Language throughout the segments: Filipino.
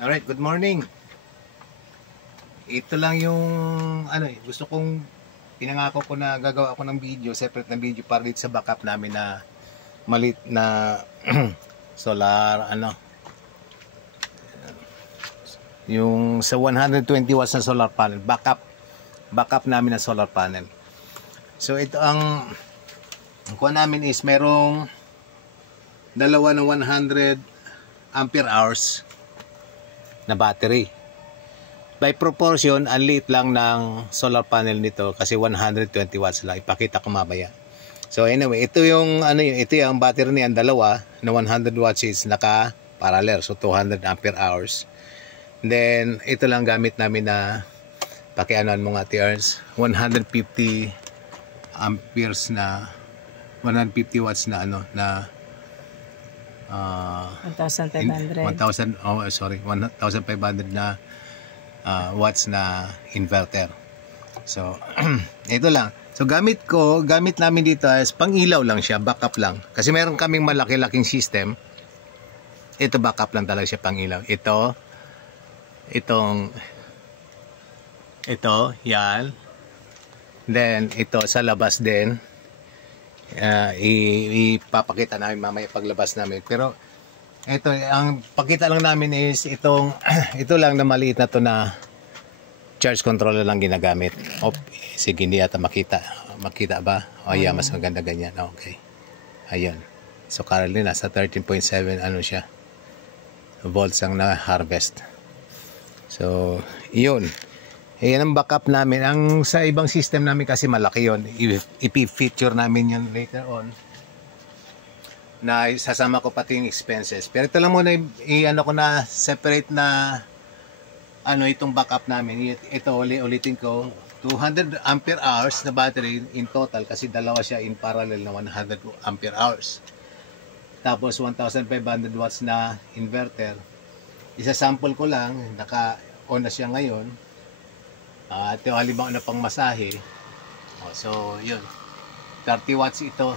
Alright, good morning. Ito lang yung gusto kong pinangako ko na gagawa ako ng video, separate na video para dito sa backup namin na malit na solar yung sa 120 watts na solar panel, backup namin na solar panel. So ito ang kuha namin is merong dalawa na 100 ampere hours na battery. By proportion, ang liit lang ng solar panel nito kasi 120 watts lang. Ipakita ko mamaya. So anyway, ito yung ito yung battery niyan, dalawa na 100 watts is naka-parallel, so 200 ampere hours. Then ito lang gamit namin na pakianuan mo nga TRs, 150 amperes na 150 watts na 1,500. 1,500 na watts na inverter. So ito lang. So gamit namin dito is pang ilaw lang siya, backup lang. Kasi meron kaming malaki-laking system. Ito backup lang talaga siya, pang ilaw. Ito, yan. Then ito sa labas din. Ipapakita namin mamaya paglabas namin, pero ito ang pakita lang namin is ito lang na maliit na to na charge controller lang ginagamit. Sige, hindi yata makita ba? Yeah, mas maganda ganyan. Okay, ayun. So currently nasa 13.7 siya volts ang na harvest. So yun. Ayan ang backup namin. Ang sa ibang system namin kasi malaki yon. Ipi-feature namin yan later on. Na sasama ko pati yung expenses. Pero ito lang muna ko na separate na itong backup namin. Ito ulitin ko. 200 ampere hours na battery in total kasi dalawa siya in parallel na 100 ampere hours. Tapos 1,500 watts na inverter. Isa-sample ko lang. Naka-on na siya ngayon. At yung halimbawa na pang masahe. So yun, 30 watts ito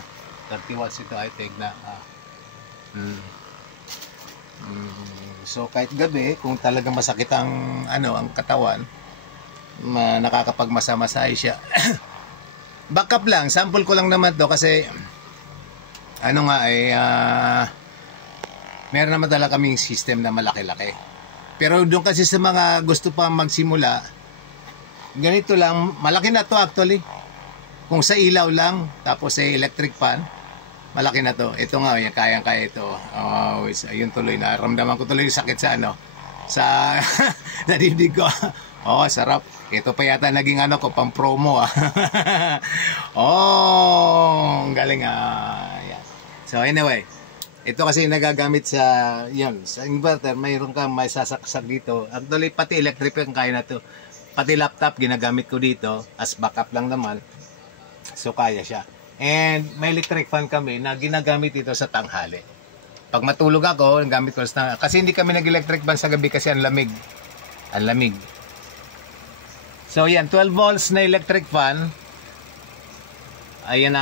I think na so kahit gabi kung talagang masakit ang katawan, nakakapagmasa-masahe siya. Backup lang, sample ko lang naman to kasi meron naman talaga kaming system na malaki-laki. Pero doon kasi sa mga gusto pa magsimula, ganito lang, malaki na to actually. Kung sa ilaw lang, tapos sa electric fan, malaki na to. Ito nga, kayang-kaya ito. Ayun tuloy, naramdaman ko tuloy yung sakit sa nadidig ko. Sarap. Ito pa yata naging ko, pang promo ang galing yan. So anyway, ito kasi nagagamit sa inverter, mayroon kang may sasaksak dito. Actually, pati electric fan kaya na to. Pati laptop ginagamit ko dito as backup lang naman. So kaya siya. And may electric fan kami na ginagamit ito sa tanghali. Pag matulog ako, gamit ko sa kasi hindi kami nag-electric fan sa gabi kasi ang lamig. Ang lamig. So yan, 12 volts na electric fan. Ayan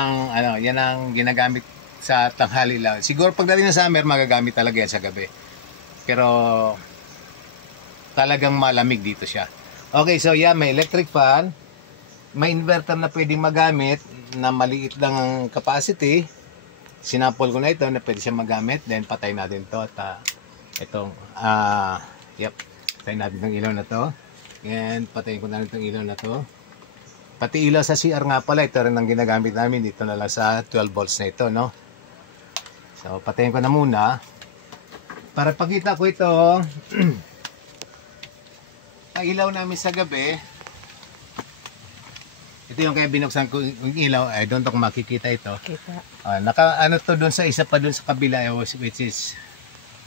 yan ang ginagamit sa tanghali lang. Siguro pagdating ng summer magagamit talaga yan sa gabi. Pero talagang malamig dito siya. Okay, so may electric fan, may inverter na pwedeng magamit na maliit lang ang capacity. Sinapol ko na ito na pwede siya magamit. Then patay natin to at patay natin itong ilaw na to. And patayin ko na rin itong ilaw na to. Pati ilaw sa CR nga pala, ito rin ang ginagamit namin. Dito na lang sa 12 volts na ito, no? So patayin ko na muna para pakita ko ito. Ang ilaw namin sa gabi, ito yung kaya binuksan ko yung ilaw. I don't know kung makikita ito. To doon sa isa pa doon sa kabila, which is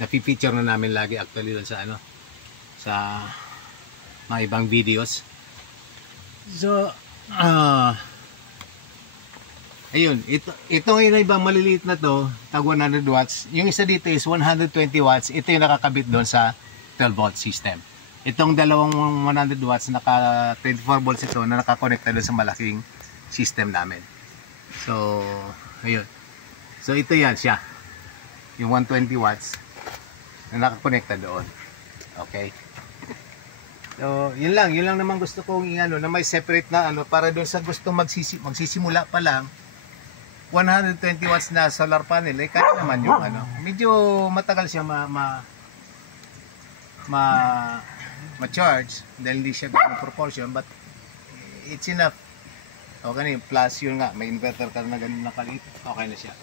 napi-feature na namin lagi actually doon sa sa mga ibang videos. So ayun, itong ibang maliliit na to, tag 100 watts. Yung isa dito is 120 watts. Ito yung nakakabit doon sa 12 volt system. Itong dalawang 100 watts, naka 24 volts ito na nakakonekta doon sa malaking system namin. So, ayun. So, ito yan siya. Yung 120 watts na nakakonekta doon. Okay. So, yun lang naman gusto kong i-ano na may separate na ano para doon sa gustong magsisimula pa lang 120 watts na solar panel eh kaya naman yung ano. Medyo matagal siya ma-charge dahil hindi siya ganung proportion but it's enough. Okay na plus yun nga may inverter ka na ganun na kaliit. Okay na siya.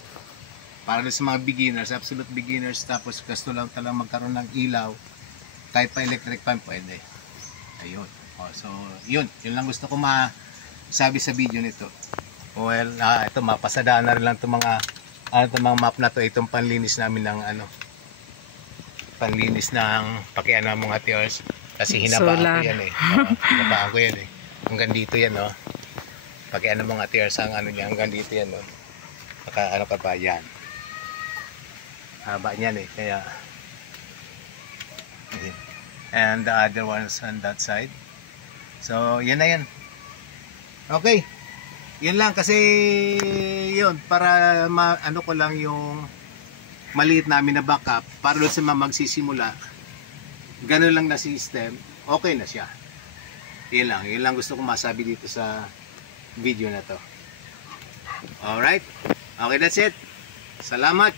Para sa mga beginners, absolute beginners tapos gusto lang talagang magkaroon ng ilaw kahit pa electric fan pwede. Ayun. So, yun lang gusto ko masabi sa video nito. Well, ito mapasadaan na rin lang itong mga mga map na to, itong panlinis namin ng panlinis ng pakian ng mga tiers kasi hinabaan ko yan eh. Hinabaan ko yan eh. Hanggang dito yan, no. Pakian ng mga tiers ang ano niya, hanggang dito yan, no. Ano ka ba yan? Haba niyan eh, kaya and the other ones on that side. So, yan na yan. Okay. Yun lang kasi yun para ano ko lang yung maliit namin na backup para doon sa magsisimula. Ganun lang na system. Okay na siya. Yun lang gusto ko masabi dito sa video na to. Alright. Okay, that's it. Salamat.